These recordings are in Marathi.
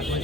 हॅलो,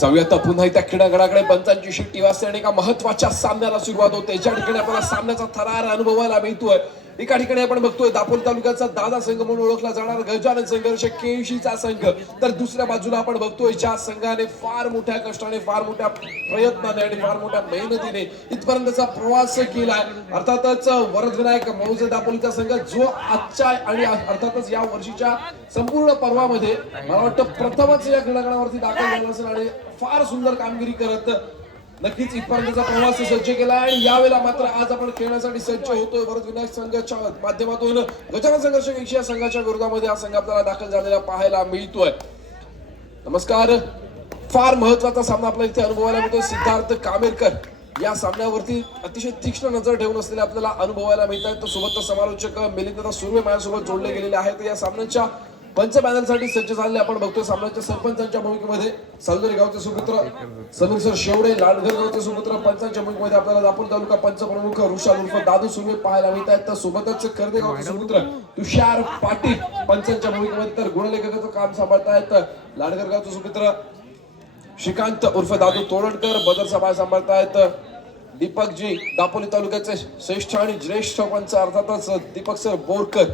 जाऊयात पुन्हा एकदा क्रीडागडाकडे. पंचांची शिट्टी वाजते आणि एका महत्वाच्या सामन्याला सुरुवात होते. ज्या ठिकाणी आपल्याला सामन्याचा थरार अनुभवायला मिळतोय. एका ठिकाणी आपण बघतोय दापोली तालुक्याचा दादा संघ म्हणून ओळखला जाणार गजानन संघर्ष केळशीचा संघ, तर दुसऱ्या बाजूला आपण बघतोय ज्या संघाने फार मोठ्या कष्टाने, फार मोठ्या प्रयत्नाने आणि फार मोठ्या मेहनतीने इथपर्यंतचा प्रवास केलाय, अर्थातच वरदविनायक मौजे दापोलीचा संघ, जो आजच्या आणि अर्थातच या वर्षीच्या संपूर्ण पर्वामध्ये मला वाटतं प्रथमच या क्रीडांगणावरती दाखल झाला असेल आणि फार सुंदर कामगिरी करत नक्कीच इथपर्यंतचा प्रवास सज्ज केला. आणि यावेळेला मात्र आज आपण खेळण्यासाठी सज्ज होतोय. वरदविनायक संघाच्या माध्यमातून गजानन संघर्ष केळशी या संघाच्या विरोधामध्ये हा संघ आपल्याला दाखल झालेला पाहायला मिळतोय. नमस्कार. फार महत्वाचा सामना आपल्याला इथे अनुभवायला मिळतोय. सिद्धार्थ कामेरकर या सामन्यावरती अतिशय तीक्ष्ण नजर ठेवून असलेले आपल्याला अनुभवायला मिळत आहेत. सोबत समालोचक मिलिंद सुर्वे माझ्यासोबत जोडले गेलेले आहेत. या सामन्याच्या पंच पॅनलसाठी सज्ज झालेले आपण बघतोय. सामन्याच्या सरपंचांच्या भूमिकेमध्ये सालदरी गावचे सुपुत्र समीर सर शेवडे, लाडघर गावचे सुपुत्र, पंचांच्या भूमिकेमध्ये आपल्याला दापोली तालुका पंच प्रमुख ऋषाल उर्फ दादू सुर्वे पाहायला मिळत आहेत. तर सोबतच कर्दे गावचे सुपुत्र तुषार पाटील पंचांच्या भूमिकेमध्ये, तर गुणलेखकाचं काम सांभाळतायत लाडघर गावचे सुपुत्र श्रीकांत उर्फ दादू तोडणकर, बदर सभा सांभाळतायत दीपकजी, दापोली तालुक्याचे श्रेष्ठ आणि ज्येष्ठ पंच अर्थातच दीपक सर बोरकर.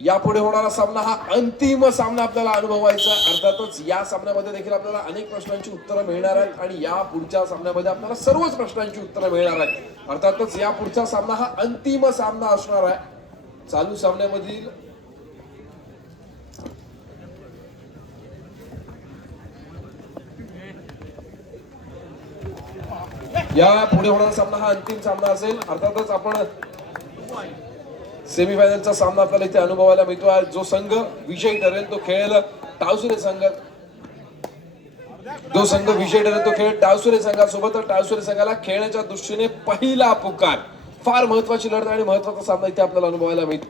यापुढे होणारा सामना हा अंतिम सामना आपल्याला अनुभवायचा आहे. अर्थातच या सामन्यामध्ये देखील आपल्याला अनेक प्रश्नांची उत्तरं मिळणार आहेत आणि या पुढच्या सामन्यामध्ये आपल्याला सर्वच प्रश्नांची उत्तरं मिळणार आहेत. अर्थातच या पुढचा सामना हा अंतिम सामना असणार आहे. चालू सामन्यामधील या पुढे होणारा सामना हा अंतिम सामना असेल. अर्थातच आपण सेमीफायनलचा सामना आपल्याला इथे अनुभवायला मिळतो आहे. जो संघ विजयी ठरेल तो खेळेल टावसुरे संघ, जो संघ विजयी ठरेल तो खेळेल टावसुरे संघासोबत. टावसुरे संघाला खेळण्याच्या दृष्टीने पहिला पुकार. फार महत्वाची लढत आणि महत्वाचा सामना इथे आपल्याला अनुभवायला मिळतो.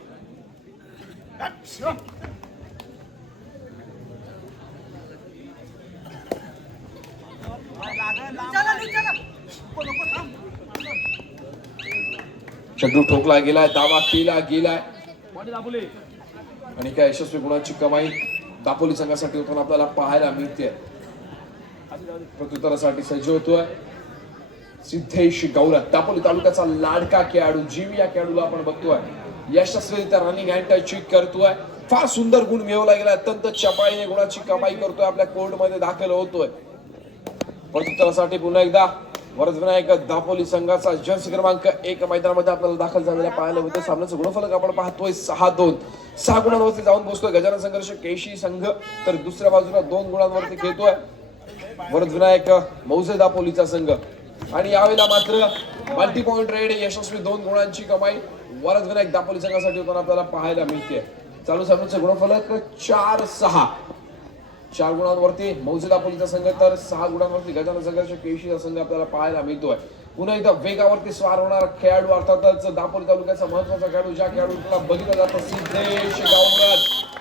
चेंडू ठोकला गेलाय, दावा केला गेलाय आणि काय यशस्वी गुणांची कमाई दापोली संघासाठी होताना आपल्याला पाहायला मिळते. प्रत्युत्तरासाठी सज्ज होतोय सिद्धेश गौरव, दापोली तालुक्याचा लाडका खेळाडू. जीव या खेळाडूला आपण बघतोय यशस्वीरित्या रनिंग हँड टच करतोय. फार सुंदर गुण मिळवला गेला, अत्यंत चपाईने गुणाची कमाई करतोय, आपल्या कोर्ट मध्ये दाखल होतोय. प्रत्युत्तरासाठी पुन्हा एकदा वरदविनायक दापोली संघाचा जर्सी क्रमांक 1 मैदानामध्ये आपल्याला दाखल झालेला पाहायला मिळतो. सामन्याचं गुणफलक आपण पाहतोय 6-2. 6 गुणांवरती जाऊन बसतोय गजानन संघर्ष केळशी संघ, तर दुसऱ्या बाजूला 2 गुणांवरती खेळतोय वरदविनायक मौजे दापोलीचा संघ. आणि यावेळेला मात्र मल्टी पॉइंट रेड यशस्वी 2 गुणांची कमाई वरदविनायक दापोली संघासाठी होताना आपल्याला पाहायला मिळते. चालू सामन्याचं गुणफलक 4-6. 4 गुणांवरती मौजे दापोलीचा संघ, तर 6 गुणांवरती गजानन संघर्ष केळशीचा संघ आपल्याला पाहायला मिळतोय. पुन्हा एकदा वेगावरती स्वार होणारा खेळाडू, अर्थातच दापोली तालुक्याचा महत्वाचा खेळाडू, ज्या खेळाडूला बघितलं जातं सिद्धेश गावराज,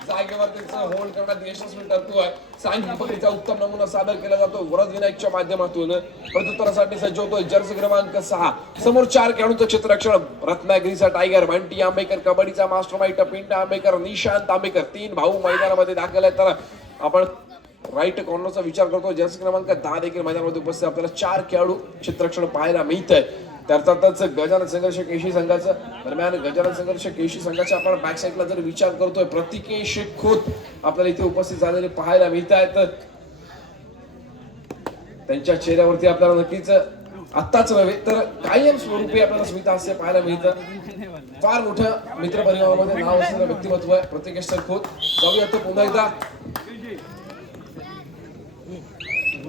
जागेवरती होल्ड करण्यात यशस्वी ठरतोय. सांघिकपणीचा उत्तम नमुना सादर केला जातो वरदविनायकच्या माध्यमातून. प्रत्युत्तरासाठी सज्ज होतोय जर्सी क्रमांक 6. समोर 4 खेळाडूंचं क्षेत्ररक्षण, रत्नागिरीचा टायगर बंटी आंबेकर, कबड्डीचा मास्टरमाइंड पिंटा आंबेकर, निशांत आंबेकर, 3 भाऊ मैदानामध्ये दाखल आहेत. तर आपण राईट कॉर्नरचा विचार करतो जर्सी क्रमांक 10 देखील मैदानामध्ये उपस्थित आपल्याला 4 खेळाडू क्षेत्ररक्षण पाहायला मिळत आहे. अर्थातच गजानन संघर्ष केळशी संघाचं दरम्यान गजानन संघर्ष केळशी संघाच्या आपण बॅक साईडला जर विचार करतोय प्रतिकेश खोत आपल्याला इथे उपस्थित झालेले पाहायला मिळत आहेत. त्यांच्या चेहऱ्यावरती आपल्याला नक्कीच आत्ताच नव्हे तर कायम स्वरूपी आपल्याला स्मित हास्य पाहायला मिळतं. फार मोठ्या मित्र परिवारामध्ये नाव असलेलं व्यक्तिमत्व आहे प्रतिकेश खोत. जाऊया तर पुन्हा एकदा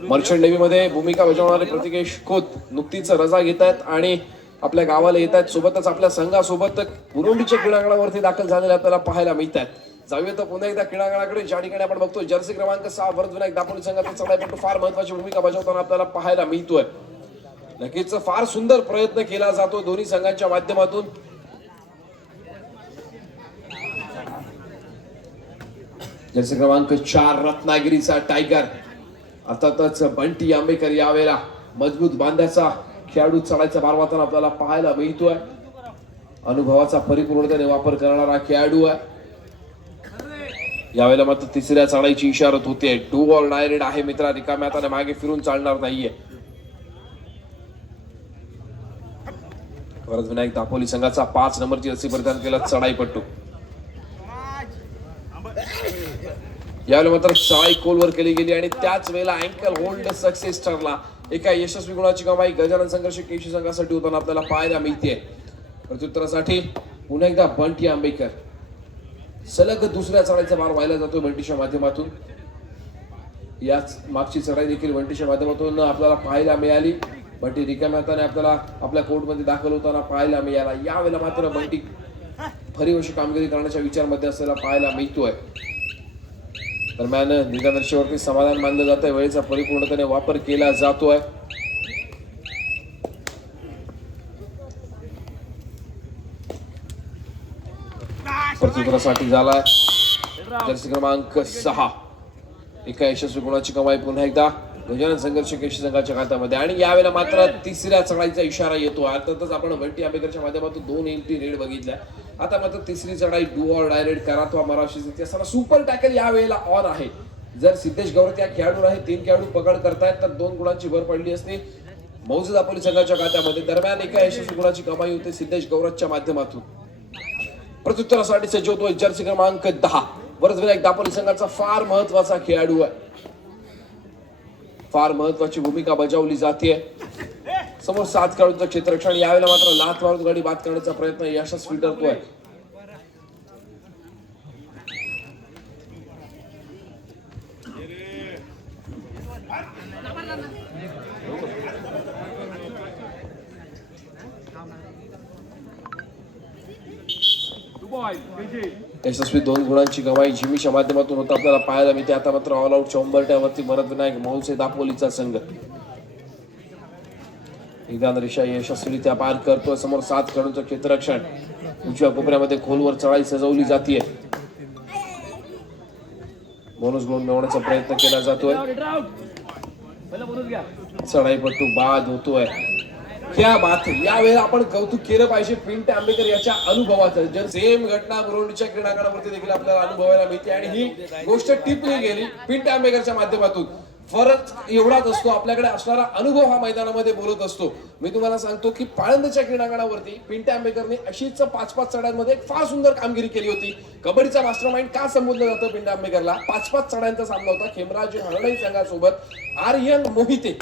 मर्चंट नेव्ही मध्ये भूमिका बजावणारे प्रतिकेश खोत नुकतीच रजा घेत आहेत आणि आपल्या गावाला येत आहेत. सोबतच आपल्या संघासोबत पुरोंडीच्या क्रीडांगणावरती दाखल झालेले आपल्याला पाहायला मिळत आहेत. जाऊया तर पुन्हा एकदा क्रीडांगणाकडे, ज्या ठिकाणी आपण बघतोय जर्सी क्रमांक 6 वरदविनायक दापोली संघाचा चढाईपटू फार महत्वाची भूमिका बजावताना आपल्याला पाहायला मिळतोय. नक्कीच फार सुंदर प्रयत्न केला जातो दोन्ही संघांच्या माध्यमातून. जर्सी क्रमांक 4 रत्नागिरीचा टायगर अर्थातच बंटी आंबेकर यावेळेला मजबूत बांध्याचा खेळाडू चढायचा भार वाहताना आपल्याला पाहायला मिळतोय. अनुभवाचा परिपूर्णतेने वापर करणारा खेळाडू आहे. यावेळेला मात्र तिसऱ्या चढाईची इशारत होते. डू ऑर डाय रेड आहे मित्रा, रिकाम्या हाताने मागे फिरून चालणार नाहीये. परत विनायक दापोली संघाचा 5 नंबरची रस्सी परिधान केला चढाईपट्टू. यावेळेला मात्र चढाई खोलवर केली गेली आणि त्याच वेळेला अँकल होल्ड सक्सेस ठरला. एका यशस्वी गुणाची कमाई गजानन संघर्ष केशी संघासाठी होताना आपल्याला पाहायला मिळते. प्रत्युत्तरासाठी पुन्हा एकदा बंटी आंबेकर सलग दुसऱ्या चढाईचा भार व्हायला जातोय बंटीच्या माध्यमातून. याच मागची चढाई देखील बंटीच्या माध्यमातून आपल्याला पाहायला मिळाली. बंटी रिकाम्या हाताने आपल्याला आपल्या कोर्टमध्ये दाखल होताना पाहायला मिळाला. यावेळेला मात्र बंटी भरीव अशी कामगिरी करण्याच्या विचारामध्ये असलेला पाहायला मिळतोय. दरम्यान निकालावरती समाधान मानलं जात आहे. वेळेचा परिपूर्णतेने वापर केला जातोय. प्रत्युत्तरासाठी झालाय जर्सी क्रमांक 6 एका यशस्वी गुणाची कमाई पुन्हा एकदा गजानन संघर्ष केशी संघाच्या खात्यामध्ये. आणि यावेळेला मात्र तिसऱ्या चढाईचा इशारा येतो. अर्थातच आपण बंटी आंबेकरच्या माध्यमातून 2 एंट्री रेड बघितल्या. आता मात्र तिसरी चढाई डू ऑर डाय रेड करा अथवा मराठी सुपर टॅकल यावेळेला ऑन आहे. जर सिद्धेश गौरत या खेळाडूला हे 3 खेळाडू पकड करतायत तर 2 गुणांची भर पडली असते मौजे दापोली संघाच्या खात्यामध्ये. दरम्यान एका यशस्वी गुणाची कमाई होते सिद्धेश गौरतच्या माध्यमातून. प्रत्युत्तरासाठी सज्ज होतोय जर्सी क्रमांक 10 वरच विनायक दापोली संघाचा फार महत्वाचा खेळाडू आहे. फार महत्वाची भूमिका बजावली जाते. समोर 7 खेळाडूंचं क्षेत्ररक्षण. यावेळेला मात्र लाथ मारून गाडी बाद करण्याचा प्रयत्न यशस्वी ठरतोय. यशस्वी 2 गुणांची कमाई जिमीच्या माध्यमातून होता आपल्याला पाहायला मिळते. आता मात्र ऑल आउटच्या उंबरट्यावरती भरत विनायक मौजे दापोलीचा संघ निदान रेषा यशस्वीरित्या पार करतोय. समोर 7 खेळाडूंचं क्षेत्ररक्षण. उजव्या कोपऱ्यामध्ये खोलवर चढाई सजवली जाते. बोनस गुण मिळवण्याचा प्रयत्न केला जातोय. चढाईपट्टू बाद होतोय. क्या बात है. यावेळेला आपण कौतुक केलं पाहिजे पिंटे आंबेकर याच्या अनुभवाचं. सेम घटना बुरुंडीच्या क्रीडांगणावरती देखील आपल्याला अनुभवायला मिळते आणि ही गोष्ट टिपली गेली पिंटे आंबेकरच्या माध्यमातून. फरक एवढाच असतो आपल्याकडे असणारा अनुभव हा मैदानामध्ये बोलत असतो. मी तुम्हाला सांगतो की पाळंदच्या क्रीडांगणावरती पिंटे आंबेकरने अशीच 5-5 चढाईमध्ये फार सुंदर कामगिरी केली होती. कबड्डीचा मास्टरमाइंड का संबोधलं जातं पिंटे आंबेकरला? 5-5 चढाईंचा सामना होता खेमराज हरणाई संघासोबत. आर्यन मोहिते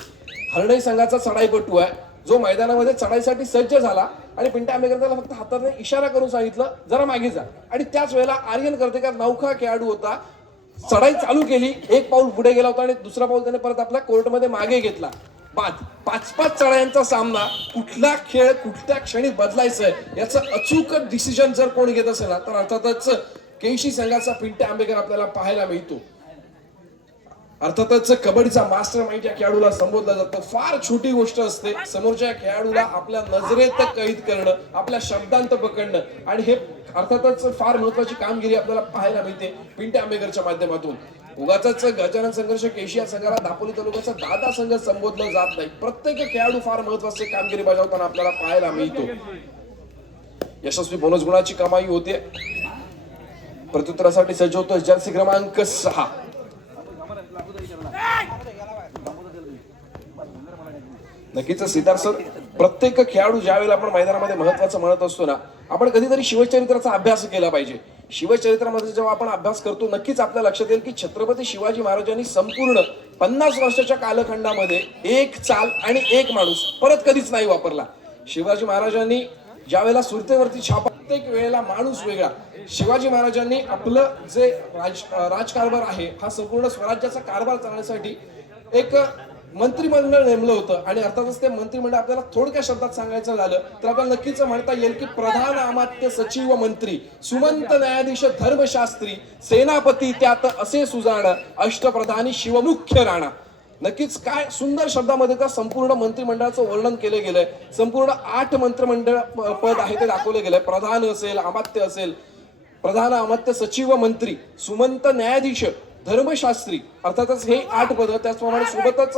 हरणाई संघाचा चढाईपटू आहे जो मैदानामध्ये चढाईसाठी सज्ज झाला आणि पिंटे आंबेकर त्याला फक्त हाताने इशारा करून सांगितलं जरा मागे जा. आणि त्याच वेळेला आर्यन कर्तेकर नौखा खेळाडू होता. चढाई चालू केली, 1 पाऊल पुढे गेला होता आणि दुसरा पाऊल त्याने परत आपल्या कोर्टमध्ये मागे घेतला. 5-5 चढायांचा सामना कुठला खेळ कुठल्या क्षणी बदलायचंय याचं अचूक डिसिजन जर कोण घेत असेल ना तर अर्थातच केशी संघाचा पिंटे आंबेकर आपल्याला पाहायला मिळतो. अर्थातच कबड्डीचा मास्टर माइंड या खेळाडूला संबोधलं जातं. फार छोटी गोष्ट असते समोरच्या खेळाडूला आपल्या नजरेत कैद करणं, आपल्या शब्दांत पकडणं आणि हे अर्थातच फार महत्वाची कामगिरी आपल्याला पाहायला मिळते पिंटे आंबेकरच्या माध्यमातून. उगाच गजानन संघर्ष केशी या संघाला दापोली तालुक्याचा दादा संघ संबोधलं जात नाही. प्रत्येक खेळाडू फार महत्वाची कामगिरी बजावताना आपल्याला पाहायला मिळतो. यशस्वी बोनस गुणाची कमाई होते. प्रत्युत्तरासाठी सज्ज होतो जर्सी क्रमांक 6 नक्कीच सिद्धार्थ सर. प्रत्येक खेळाडू ज्यावेळेला आपण मैदानामध्ये महत्वाचं म्हणत असतो ना आपण कधीतरी शिवचरित्राचा अभ्यास केला पाहिजे. शिवचरित्रामध्ये जेव्हा आपण अभ्यास करतो नक्कीच आपल्या लक्षात येईल की छत्रपती शिवाजी महाराजांनी संपूर्ण 50 वर्षाच्या कालखंडामध्ये 1 चाल आणि 1 माणूस परत कधीच नाही वापरला. शिवाजी महाराजांनी ज्या वेळेला सुरतेवरती छापा प्रत्येक वेळेला माणूस वेगळा. शिवाजी महाराजांनी आपलं जे राजकारभार आहे हा संपूर्ण स्वराज्याचा कारभार चालण्यासाठी एक मंत्रिमंडळ नेमलं होतं आणि अर्थातच ते मंत्रिमंडळ आपल्याला थोडक्या शब्दात सांगायचं झालं तर आपल्याला नक्कीच म्हणता येईल की प्रधान अमात्य सचिव मंत्री सुमंत न्यायाधीश धर्मशास्त्री सेनापती त्यात असे सुजाण अष्टप्रधानी शिवमुख्य राणा. नक्कीच काय सुंदर शब्दामध्ये त्या संपूर्ण मंत्रिमंडळाचं वर्णन केलं गेलंय. संपूर्ण 8 मंत्रिमंडळ पद आहे ते दाखवले गेलंय. प्रधान असेल, अमात्य असेल, प्रधान अमात्य सचिव मंत्री, सुमंत न्यायाधीश, धर्मशास्त्री, अर्थातच हे 8 पद, त्याचप्रमाणे सोबतच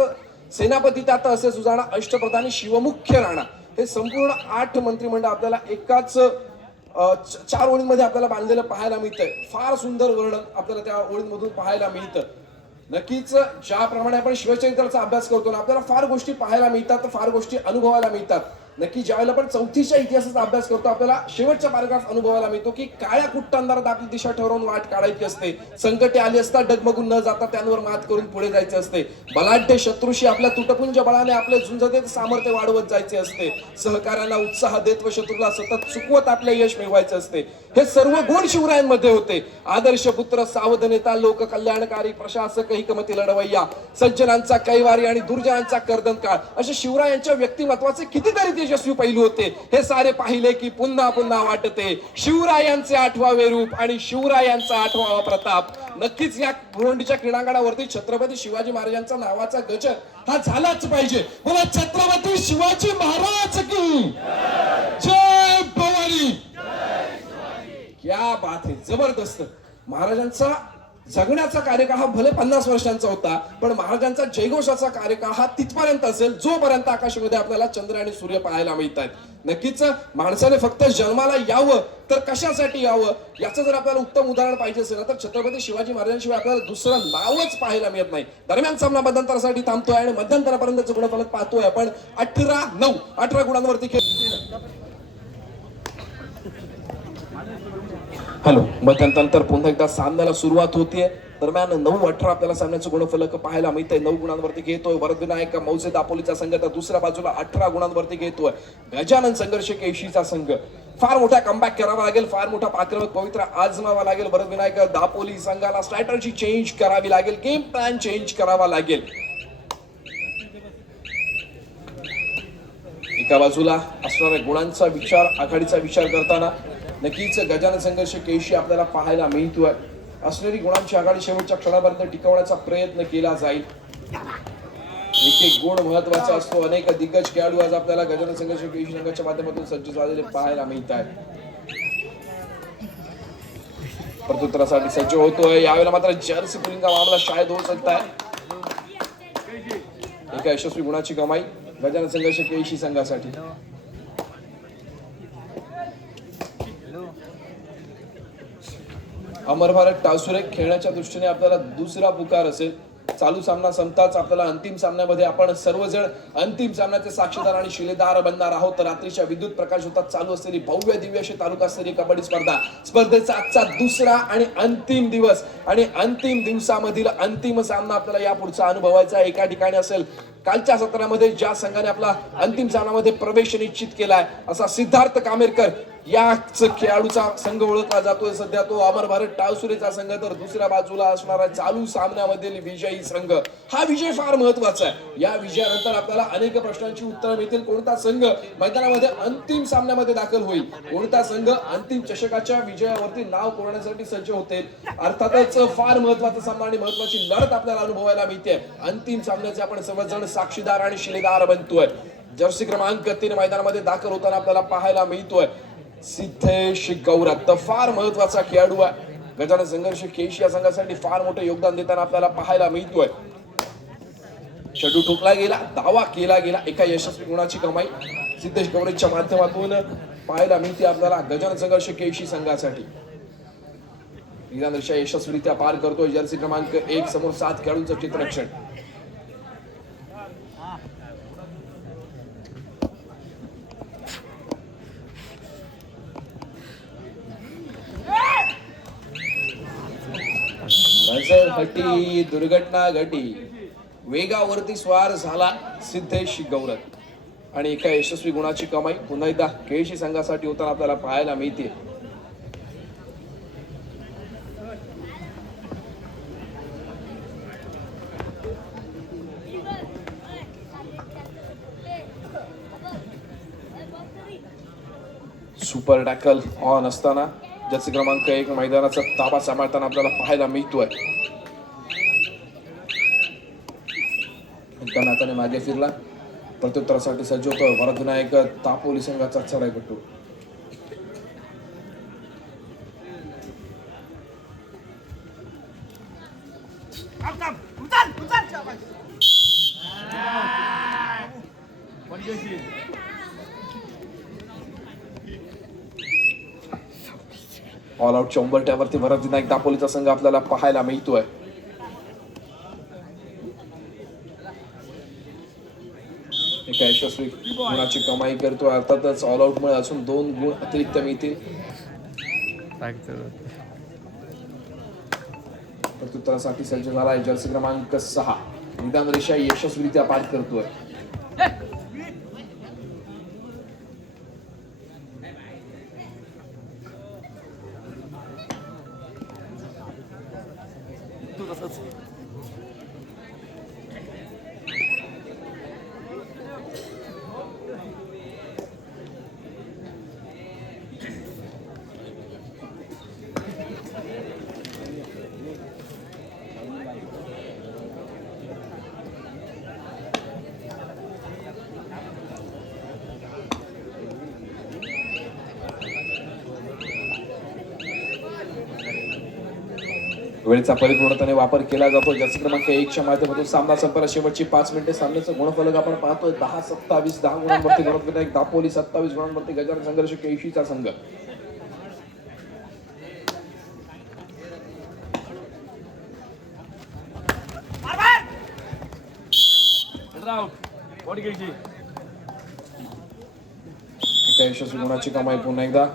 सेनापती त्यात असे सुजाणा, अष्टप्रधानी, शिवमुख्य राणा, हे संपूर्ण 8 मंत्रिमंडळ आपल्याला एकाच 4 ओळींमध्ये आपल्याला बांधलेलं पाहायला मिळतंय. फार सुंदर वर्णन आपल्याला त्या ओळींमधून पाहायला मिळतं. नक्कीच ज्याप्रमाणे आपण शिवचरित्राचा अभ्यास करतो ना, आपल्याला फार गोष्टी पाहायला मिळतात, फार गोष्टी अनुभवायला मिळतात. नक्की ज्यावेळेला आपण 4थीच्या इतिहासाचा अभ्यास करतो, आपल्याला शेवटचा पॅराग्राफ अनुभवायला मिळतो की काळ्या कुट्ट अंधारात आपली दिशा ठरवून वाट काढायची असते. संकटे आली असता डगमगून न जाता त्यांवर मात करून पुढे जायचे असते. बलाढ्य शत्रूशी आपल्या तुटपुंज बळाने आपले झुंजतेत सामर्थ्य वाढवत जायचे असते. सहकार्यांना उत्साह देत व शत्रूला सतत चुकवत आपले यश मिळवायचे असते. हे सर्व गुण शिवरायांमध्ये होते. आदर्श पुत्र, सावध नेता, लोक कल्याणकारी प्रशासक, हिकमती लढवय्या, सज्जनांचा कैवारी आणि दुर्जनांचा कर्दनकाळ, असे शिवरायांच्या व्यक्तिमत्वाचे कितीतरी तेजस्वी पैलू होते. हे सारे पाहिले की पुन्हा पुन्हा वाटते शिवरायांचे 8वावे रूप आणि शिवरायांचा 8वावा प्रताप. नक्कीच या भिवंडीच्या क्रीडांगणावरती छत्रपती शिवाजी महाराजांचा नावाचा गजर हा झालाच पाहिजे. बोला छत्रपती शिवाजी महाराज की जय भवानी. क्या बात है, जबरदस्त. महाराजांचा जगण्याचा कार्यकाळ हा भले 50 वर्षांचा होता, पण महाराजांचा जयघोषाचा कार्यकाळ हा तिथपर्यंत असेल जोपर्यंत आकाशामध्ये आपल्याला चंद्र आणि सूर्य पाहायला मिळतात. नक्कीच माणसाने फक्त जन्माला यावं तर कशासाठी यावं याचं जर आपल्याला उत्तम उदाहरण पाहिजे असेल तर छत्रपती शिवाजी महाराजांशिवाय आपल्याला दुसरं नावच पाहायला मिळत नाही. दरम्यान सामना मध्यंतरासाठी थांबतोय आणि मध्यंतरापर्यंतचं गुणफलक पाहतोय आपण. 18-9 18 गुणांवरती खेळ. हॅलो, मध्यंतर पुन्हा एकदा सामन्याला सुरुवात होतीये. दरम्यान 9-18 आपल्याला सामन्याचं गुणफलक पाहायला मिळतंय. 9 गुणांवरती घेतोय वरदविनायक मौजे दापोलीचा संघ, तर दुसऱ्या बाजूला 18 गुणांवरती घेतोय गजानन संघर्ष केशीचा संघ. फार मोठा कमबॅक करावा लागेल, फार मोठा आक्रमक पवित्रा आजमावा लागेल वरदविनायक दापोली संघाला. स्ट्रॅटर्जी चेंज करावी लागेल, गेम प्लॅन चेंज करावा लागेल. एका बाजूला असणाऱ्या गुणांचा विचार, आघाडीचा विचार करताना नक्कीच गजानन संघर्ष केशी आपल्याला पाहायला मिळतोय. असलेली गुणांची आघाडी शेवटच्या क्षणापर्यंत टिकवण्याचा प्रयत्न केला जाईल. एक एक गुण महत्वाचा असतो. अनेक दिग्गज खेळाडू आज आपल्याला गजानन संघर्ष केशी संघाच्या माध्यमातून सज्ज झालेले पाहायला मिळत आहेत. प्रत्युत्तरासाठी सज्ज होतोय. यावेळेला मात्र जर्सी पुलिंगा मामला शायद होऊ शकत आहे. एका यशस्वी गुणाची कमाई गजानन संघर्ष केशी संघासाठी. अमर भारत टावसुरे खेळण्याच्या दृष्टीने आपल्याला दुसरा पुकार असेल. चालू सामना संपताच आपल्याला अंतिम सामन्यामध्ये आपण सर्वजण अंतिम सामन्याचे साक्षीदार आणि शिलेदार बनणार आहोत. रात्रीच्या विद्युत प्रकाशोत्सवात चालू असलेली भव्य दिव्य अशी तालुकास्तरीय कबड्डी स्पर्धेचा आजचा दुसरा आणि अंतिम दिवस आणि अंतिम दिवसामधील अंतिम सामना आपल्याला या पुढचा अनुभवायचा. एका ठिकाणी असेल कालच्या सत्रामध्ये ज्या संघाने आपला अंतिम सामन्यामध्ये प्रवेश निश्चित केलाय असा सिद्धार्थ कामेरकर याच खेळाडूचा संघ ओळखला जातोय सध्या, तो अमर भारत टावसुरेचा संघ. तर दुसऱ्या बाजूला असणारा चालू सामन्यामधील विजयी संघ. हा विजय फार महत्वाचा आहे. या विजयानंतर आपल्याला अनेक प्रश्नांची उत्तरं मिळतील. कोणता संघ मैदानामध्ये अंतिम सामन्यामध्ये दाखल होईल, कोणता संघ अंतिम चषकाच्या विजयावरती नाव कोरण्यासाठी सज्ज होते. अर्थातच फार महत्वाचा सामना आणि महत्वाची लढत आपल्याला अनुभवायला मिळते. अंतिम सामन्याचे आपण सर्वजण साक्षीदार आणि शिलेदार बनतोय. जर्सी क्रमांक 3 मैदानामध्ये दाखल होताना आपल्याला पाहायला मिळतोय सिद्धेश गौरव. फार महत्वाचा खेळाडू आहे. गजानन संघर्ष केशी या संघासाठी फार मोठे योगदान देताना आपल्याला पाहायला मिळतोय. चेंडू ठोकला गेला, दावा केला गेला. एका यशस्वी गुणाची कमाई सिद्धेश गौरवच्या माध्यमातून पाहायला मिळते आपल्याला गजानन संघर्ष केशी संघासाठी. दृश्य यशस्वीरित्या पार करतोय जर्सी क्रमांक 1 समोर 7 खेळाडूंचं चित्ररक्षण. घटी दुर्घटना घटी. वेगावरती स्वार झाला सिद्धेश गौरव आणि एका यशस्वी गुणाची कमाई पुन्हा एकदा केशी संघासाठी होताना आपल्याला पाहायला मिळते. सुपर टॅकल ऑन असताना जर्सी क्रमांक 1 मैदानाचा ताबा सांभाळताना आपल्याला पाहायला मिळतोय. नाताने मागे फिरला, प्रत्युत्तरासाठी सज्ज होतोय वरदविनायक दापोली संघाचा चढाईपटू. ऑल आउटच्या उंबरठ्यावरती भरत विनायक दापोलीचा संघ आपल्याला पाहायला मिळतोय. एका यशस्वी गुणाची कमाई करतोय. अर्थातच ऑल आउट मुळे अजून 2 गुण अतिरिक्त मिळतील. प्रत्युत्तरासाठी सज्ज झालाय जर्सी क्रमांक 6. निदान रेषा यशस्वीरित्या पार करतोय. वेळेचा परिपूर्णपणे वापर केला जातो. जर्सी क्रमांक 1 च्या माध्यमातून सामना संपला. शेवटची 5 मिनिटे. सामन्याचं गुणफलक आपण पाहतोय 10-27. 10 गुणांवरती भरत विनायक दापोली, 27 गुणांवरती गजानन संघर्ष केशीचा संघ. एका यशस्वी गुणाची कमाई पुन्हा एकदा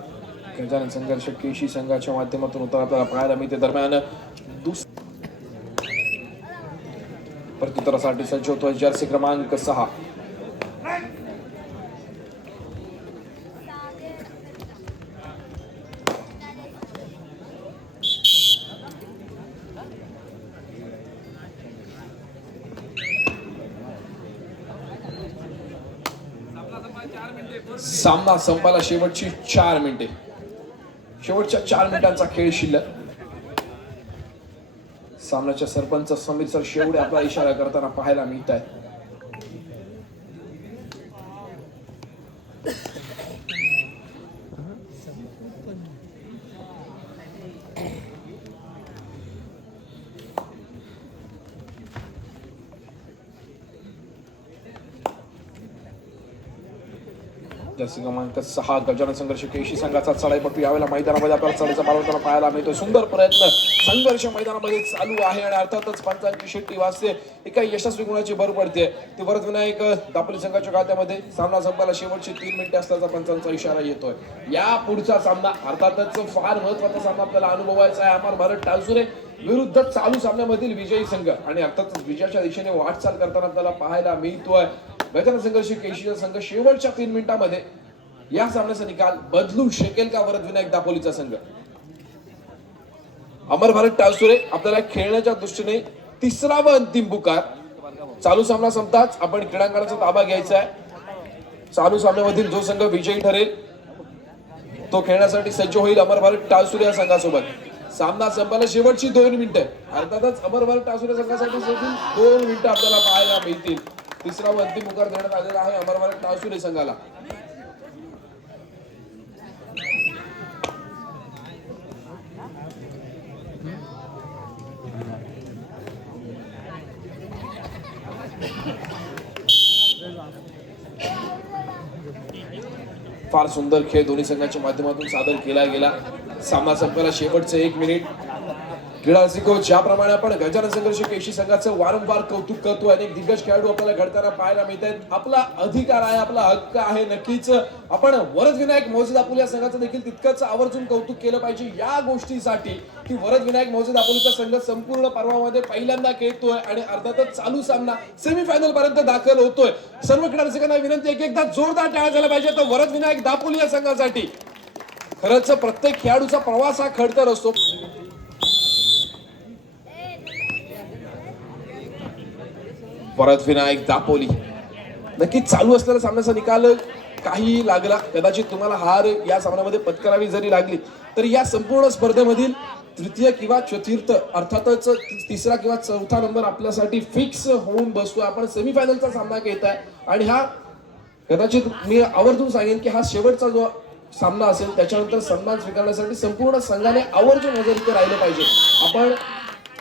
गजानन संघर्ष केशी संघाच्या माध्यमातून उत्तर आपल्याला पाहायला मिळते. दरम्यान प्रत्युत्तरासाठी सज्ज होतोय जर्सी क्रमांक 6. सामना संपायला शेवटची 4 मिनिटे. शेवटच्या 4 मिनिटांचा खेळ शिल्लक. सामन्याच्या सरपंच समीर सर शेवडे आपला इशारा करताना पाहायला मिळत आहे. जर्सी क्रमांक 6 गजानन संघर्ष केशी संघाचा चढाईपटू यावेळेला मैदानामध्ये आपल्याला चढाईचा बाळवताना पाहायला मिळतोय. सुंदर प्रयत्न संघर्ष मैदानामध्ये चालू आहे आणि अर्थातच पंचांची शिट्टी वाजते. एका यशस्वी गुणाची भर पडते. ती भरत विनायक दापोली संघाच्या खात्यामध्ये. सामना संपायला शेवटची 3 मिनिटे असल्याचा पंचांचा इशारा येतोय. या पुढचा सामना अर्थातच फार महत्वाचा सामना आपल्याला अनुभवायचा आहे. अमर भारत टाळसुरे विरुद्ध चालू सामन्यामधील विजयी संघ आणि अर्थातच विजयाच्या दिशेने वाटचाल करताना आपल्याला पाहायला मिळतोय. गजानन संघर्ष केशीचा संघ शेवटच्या 3 मिनिटांमध्ये या सामन्याचा निकाल बदलू शकेल का भरत विनायक दापोलीचा संघ? अमर भारत टाळसुरे आपल्याला खेळण्याच्या दृष्टीने तिसरा व अंतिम पुकार. चालू सामना संपताच आपण क्रीडांगणाचा ताबा घ्यायचा आहे. चालू सामन्यामधील जो संघ विजयी ठरेल तो खेळण्यासाठी सज्ज होईल अमर भारत टाळसुरे या संघासोबत. सामना संपायला शेवटची 2 मिनिटं. अर्थातच अमर भारत टाळसुरे संघासाठी 2 मिनिटं आपल्याला पाहायला मिळतील. तिसरा व अंतिम पुकार देण्यात आलेला आहे अमर भारत टाळसुरे संघाला. फार सुंदर खेळ दोन्ही संघाच्या माध्यमातून सादर केला गेला. सामना संपायला शेवटचे 1 मिनिट. क्रीडा रसिको, ज्याप्रमाणे आपण गजानन संघर्ष केशी संघाचं वारंवार कौतुक करतो. अनेक दिग्गज खेळाडू आपल्याला घडताना पाहायला मिळत आहेत. आपला अधिकार आहे, आपला हक्क आहे. नक्कीच आपण वरद विनायक मौजे दापोली या संघाचं देखील तितकंच आवर्जून कौतुक केलं पाहिजे या गोष्टीसाठी की वरद विनायक मौजे दापोलीचा संघ संपूर्ण पर्वामध्ये पहिल्यांदा खेळतोय आणि अर्थातच चालू सामना सेमीफायनल पर्यंत दाखल होतोय. सर्व क्रीडा रसिकांना विनंती आहे की एकदा जोरदार टाळ्या झाला पाहिजे तर वरद विनायक दापोली या संघासाठी. खरंच प्रत्येक खेळाडूचा प्रवास हा खडतर असतो. वरद विनायक दापोली नक्कीच चालू असलेल्या सामन्याचा निकाल काही लागला, कदाचित तुम्हाला हार या सामन्यामध्ये पत्करावी जरी लागली तर या संपूर्ण स्पर्धेमधील तृतीय किंवा चतुर्थ अर्थातच तिसरा किंवा चौथा नंबर आपल्यासाठी फिक्स होऊन बसतो. आपण सेमीफायनलचा सामना घेत आहे आणि हा कदाचित मी आवर्जून सांगेन की हा शेवटचा जो सामना असेल त्याच्यानंतर सन्मान स्वीकारण्यासाठी संपूर्ण संघाने आवर्जून हजर इथे राहिलं पाहिजे. आपण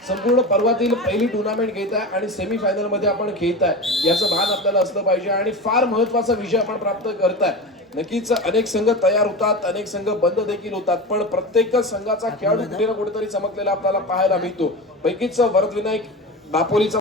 संपूर्ण पर्वातील पहिली टुर्नामेंट घेत आहे आणि सेमीफायनल मध्ये आपण खेळत आहे याचं भान आपल्याला असलं पाहिजे आणि फार महत्वाचा विजय आपण प्राप्त करताय. नक्कीच अनेक संघ तयार होतात, अनेक संघ बंद देखील होतात, पण प्रत्येक संघाचा खेळाडू कुठे ना कुठेतरी चमकलेला आपल्याला पाहायला मिळतो. पैकीच वरदविनायक दापोलीचा